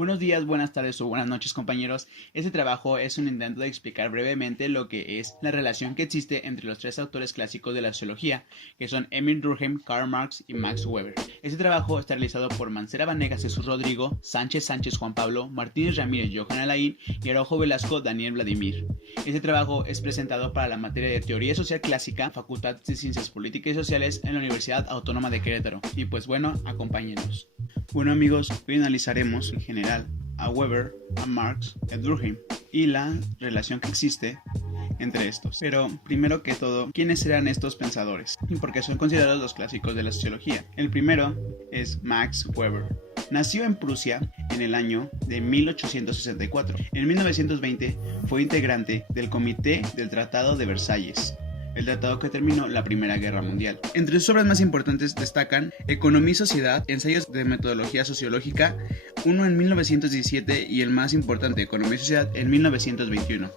Buenos días, buenas tardes o buenas noches, compañeros. Este trabajo es un intento de explicar brevemente lo que es la relación que existe entre los tres autores clásicos de la sociología, que son Emil Durkheim, Karl Marx y Max Weber. Este trabajo está realizado por Mancera Vanegas Jesús Rodrigo, Sánchez Juan Pablo, Martínez Ramírez Johan Alain y Araujo Velasco Daniel Vladimir. Este trabajo es presentado para la materia de Teoría Social Clásica, Facultad de Ciencias Políticas y Sociales en la Universidad Autónoma de Querétaro. Y pues bueno, acompáñenos. Bueno amigos, hoy analizaremos en general a Weber, a Marx, a Durkheim y la relación que existe entre estos. Pero primero que todo, ¿quiénes eran estos pensadores? Y por qué son considerados los clásicos de la sociología. El primero es Max Weber. Nació en Prusia en el año de 1864. En 1920 fue integrante del Comité del Tratado de Versalles, el tratado que terminó la Primera Guerra Mundial. Entre sus obras más importantes destacan Economía y Sociedad, Ensayos de Metodología Sociológica, uno en 1917 y el más importante, Economía y Sociedad, en 1921.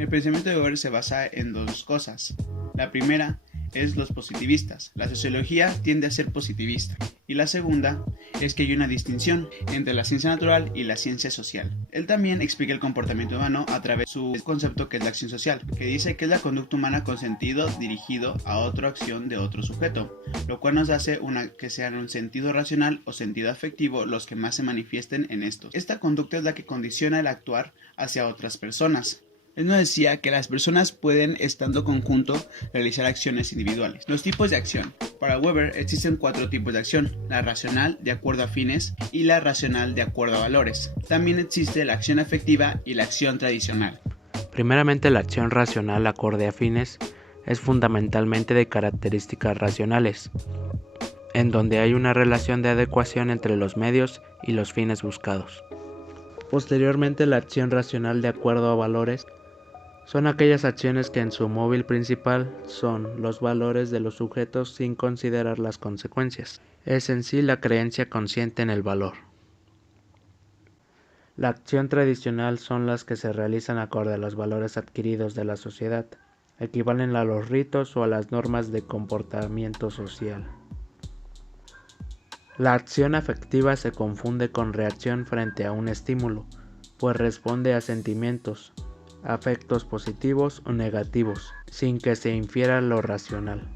El pensamiento de Weber se basa en dos cosas. La primera es los positivistas. La sociología tiende a ser positivista. Y la segunda es que hay una distinción entre la ciencia natural y la ciencia social. Él también explica el comportamiento humano a través de su concepto que es la acción social, que dice que es la conducta humana con sentido dirigido a otra acción de otro sujeto, lo cual nos hace que sean un sentido racional o sentido afectivo los que más se manifiesten en estos. Esta conducta es la que condiciona el actuar hacia otras personas. Él nos decía que las personas pueden, estando conjunto, realizar acciones individuales. Los tipos de acción. Para Weber existen 4 tipos de acción: la racional, de acuerdo a fines, y la racional, de acuerdo a valores. También existe la acción afectiva y la acción tradicional. Primeramente, la acción racional acorde a fines es fundamentalmente de características racionales, en donde hay una relación de adecuación entre los medios y los fines buscados. Posteriormente, la acción racional de acuerdo a valores son aquellas acciones que en su móvil principal son los valores de los sujetos sin considerar las consecuencias. Es en sí la creencia consciente en el valor. La acción tradicional son las que se realizan acorde a los valores adquiridos de la sociedad, equivalen a los ritos o a las normas de comportamiento social. La acción afectiva se confunde con reacción frente a un estímulo, pues responde a sentimientos, afectos positivos o negativos, sin que se infiera lo racional.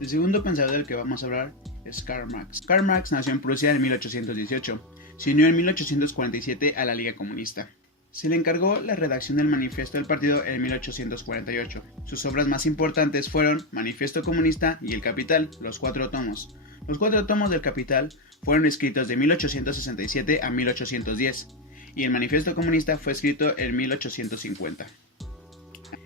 El segundo pensador del que vamos a hablar es Karl Marx. Karl Marx nació en Prusia en 1818. Se unió en 1847 a la Liga Comunista. Se le encargó la redacción del Manifiesto del Partido en 1848. Sus obras más importantes fueron Manifiesto Comunista y El Capital, los 4 tomos. Los 4 tomos del Capital fueron escritos de 1867 a 1810. Y el Manifiesto Comunista fue escrito en 1850.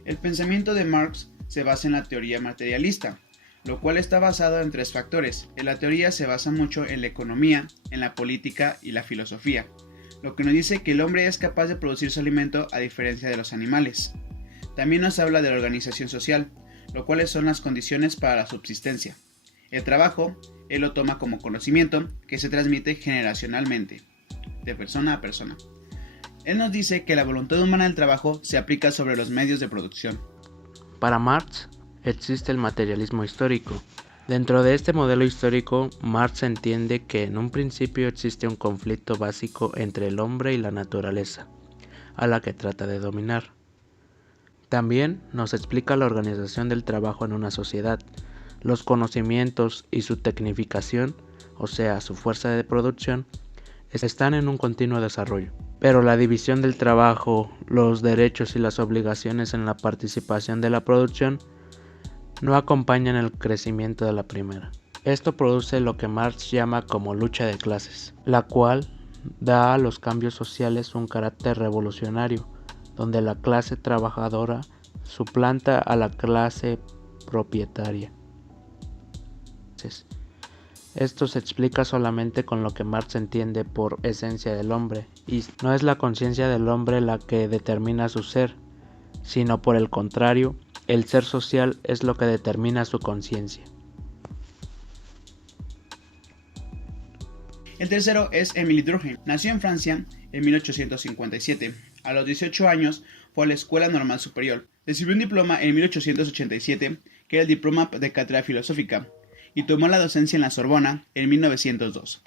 El pensamiento de Marx se basa en la teoría materialista, lo cual está basado en 3 factores. En la teoría se basa mucho en la economía, en la política y la filosofía, lo que nos dice que el hombre es capaz de producir su alimento a diferencia de los animales. También nos habla de la organización social, lo cual son las condiciones para la subsistencia. El trabajo, él lo toma como conocimiento que se transmite generacionalmente, de persona a persona. Él nos dice que la voluntad humana del trabajo se aplica sobre los medios de producción. Para Marx existe el materialismo histórico. Dentro de este modelo histórico, Marx entiende que en un principio existe un conflicto básico entre el hombre y la naturaleza, a la que trata de dominar. También nos explica la organización del trabajo en una sociedad, los conocimientos y su tecnificación, o sea, su fuerza de producción, están en un continuo desarrollo. Pero la división del trabajo, los derechos y las obligaciones en la participación de la producción no acompañan el crecimiento de la primera. Esto produce lo que Marx llama como lucha de clases, la cual da a los cambios sociales un carácter revolucionario, donde la clase trabajadora suplanta a la clase propietaria. Esto se explica solamente con lo que Marx entiende por esencia del hombre, y no es la conciencia del hombre la que determina su ser, sino por el contrario, el ser social es lo que determina su conciencia. El tercero es Émile Durkheim. Nació en Francia en 1857. A los 18 años fue a la Escuela Normal Superior. Recibió un diploma en 1887, que era el diploma de Cátedra Filosófica, y tomó la docencia en la Sorbona en 1902.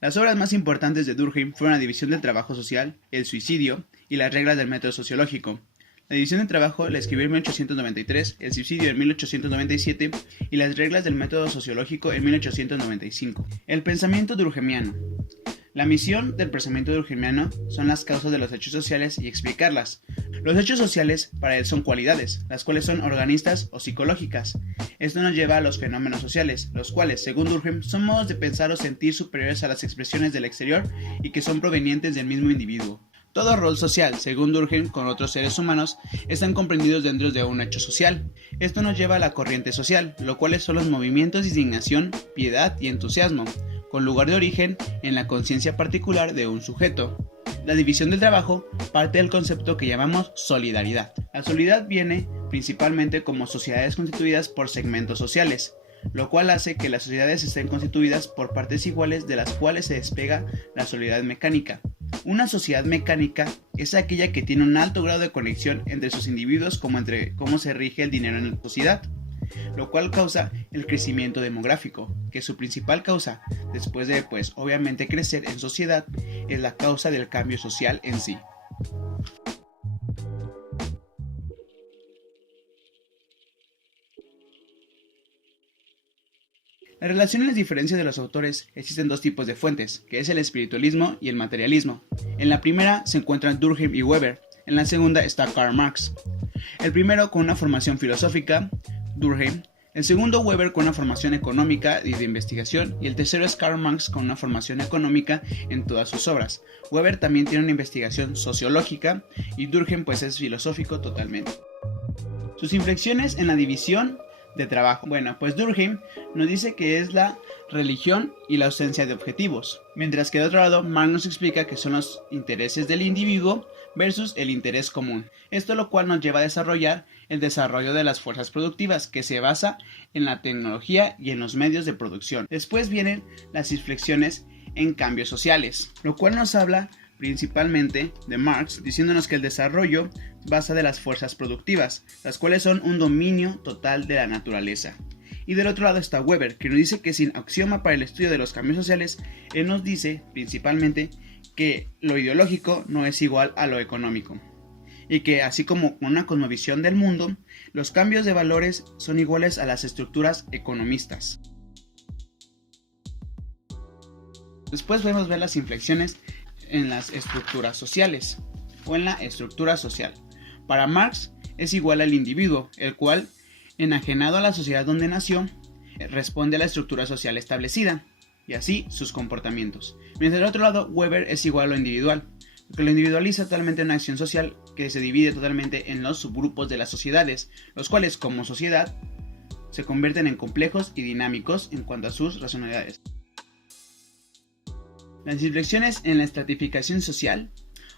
Las obras más importantes de Durkheim fueron la división del trabajo social, el suicidio y las reglas del método sociológico. La división del trabajo la escribió en 1893, el suicidio en 1897 y las reglas del método sociológico en 1895. El pensamiento durkheimiano. La misión del pensamiento durkheimiano son las causas de los hechos sociales y explicarlas. Los hechos sociales para él son cualidades, las cuales son organistas o psicológicas. Esto nos lleva a los fenómenos sociales, los cuales, según Durkheim, son modos de pensar o sentir superiores a las expresiones del exterior y que son provenientes del mismo individuo. Todo rol social, según Durkheim, con otros seres humanos, están comprendidos dentro de un hecho social. Esto nos lleva a la corriente social, lo cuales son los movimientos de indignación, piedad y entusiasmo, con lugar de origen en la conciencia particular de un sujeto. La división del trabajo parte del concepto que llamamos solidaridad. La solidaridad viene principalmente como sociedades constituidas por segmentos sociales, lo cual hace que las sociedades estén constituidas por partes iguales de las cuales se despega la solidaridad mecánica. Una sociedad mecánica es aquella que tiene un alto grado de conexión entre sus individuos como entre cómo se rige el dinero en la sociedad, lo cual causa el crecimiento demográfico, que su principal causa, después de obviamente crecer en sociedad, es la causa del cambio social en sí. La relación y las diferencias de los autores existen dos tipos de fuentes, que es el espiritualismo y el materialismo. En la primera se encuentran Durkheim y Weber, en la segunda está Karl Marx. El primero con una formación filosófica, Durkheim, el segundo Weber con una formación económica y de investigación, y el tercero es Karl Marx con una formación económica en todas sus obras. Weber también tiene una investigación sociológica y Durkheim es filosófico totalmente. Sus inflexiones en la división de trabajo. Durkheim nos dice que es la religión y la ausencia de objetivos, mientras que de otro lado Marx nos explica que son los intereses del individuo versus el interés común. Esto lo cual nos lleva a desarrollar el desarrollo de las fuerzas productivas, que se basa en la tecnología y en los medios de producción. Después vienen las inflexiones en cambios sociales, lo cual nos habla principalmente de Marx, diciéndonos que el desarrollo basa de las fuerzas productivas, las cuales son un dominio total de la naturaleza. Y del otro lado está Weber, que nos dice que sin axioma para el estudio de los cambios sociales, él nos dice principalmente que lo ideológico no es igual a lo económico, y que así como con una cosmovisión del mundo, los cambios de valores son iguales a las estructuras economistas. Después podemos ver las inflexiones en las estructuras sociales o en la estructura social. Para Marx es igual al individuo, el cual, enajenado a la sociedad donde nació, responde a la estructura social establecida y así sus comportamientos. Mientras del otro lado, Weber es igual a lo individual, que lo individualiza totalmente en una acción social que se divide totalmente en los subgrupos de las sociedades, los cuales como sociedad se convierten en complejos y dinámicos en cuanto a sus racionalidades. Las inflexiones en la estratificación social,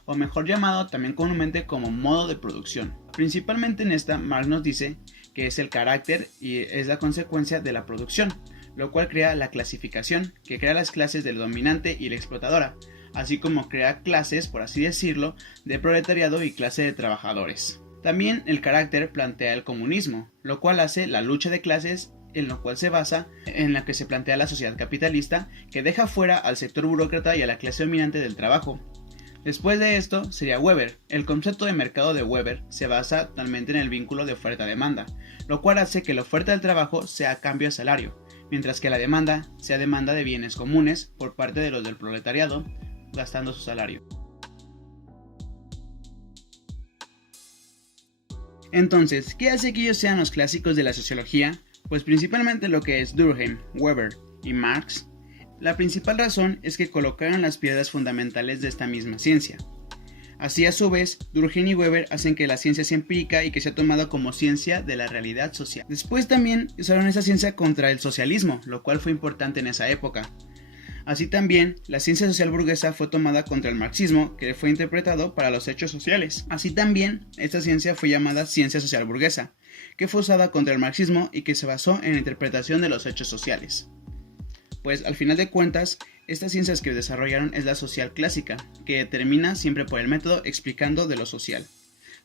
o mejor llamado también comúnmente como modo de producción. Principalmente en esta, Marx nos dice que es el carácter y es la consecuencia de la producción, lo cual crea la clasificación, que crea las clases del dominante y la explotadora, así como crea clases, por así decirlo, de proletariado y clase de trabajadores. También el carácter plantea el comunismo, lo cual hace la lucha de clases, en lo cual se basa en la que se plantea la sociedad capitalista, que deja fuera al sector burócrata y a la clase dominante del trabajo. Después de esto sería Weber. El concepto de mercado de Weber se basa totalmente en el vínculo de oferta-demanda, lo cual hace que la oferta del trabajo sea cambio a salario, mientras que la demanda sea demanda de bienes comunes por parte de los del proletariado, gastando su salario. Entonces, ¿qué hace que ellos sean los clásicos de la sociología? Pues principalmente lo que es Durkheim, Weber y Marx. La principal razón es que colocaron las piedras fundamentales de esta misma ciencia. Así a su vez, Durkheim y Weber hacen que la ciencia sea empírica y que sea tomada como ciencia de la realidad social. Después también usaron esa ciencia contra el socialismo, lo cual fue importante en esa época. Así también, la ciencia social burguesa fue tomada contra el marxismo, que fue interpretado para los hechos sociales. Así también, esta ciencia fue llamada ciencia social burguesa, que fue usada contra el marxismo y que se basó en la interpretación de los hechos sociales. Pues al final de cuentas, estas ciencias que desarrollaron es la social clásica, que determina siempre por el método explicando de lo social,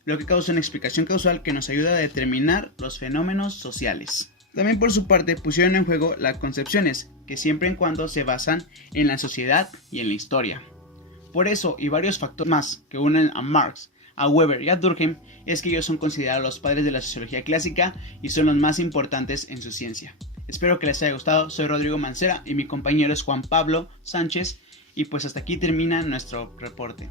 lo que causa una explicación causal que nos ayuda a determinar los fenómenos sociales. También por su parte pusieron en juego las concepciones, que siempre en cuando se basan en la sociedad y en la historia. Por eso, y varios factores más que unen a Marx, a Weber y a Durkheim, es que ellos son considerados los padres de la sociología clásica y son los más importantes en su ciencia. Espero que les haya gustado. Soy Rodrigo Mancera y mi compañero es Juan Pablo Sánchez, y pues hasta aquí termina nuestro reporte.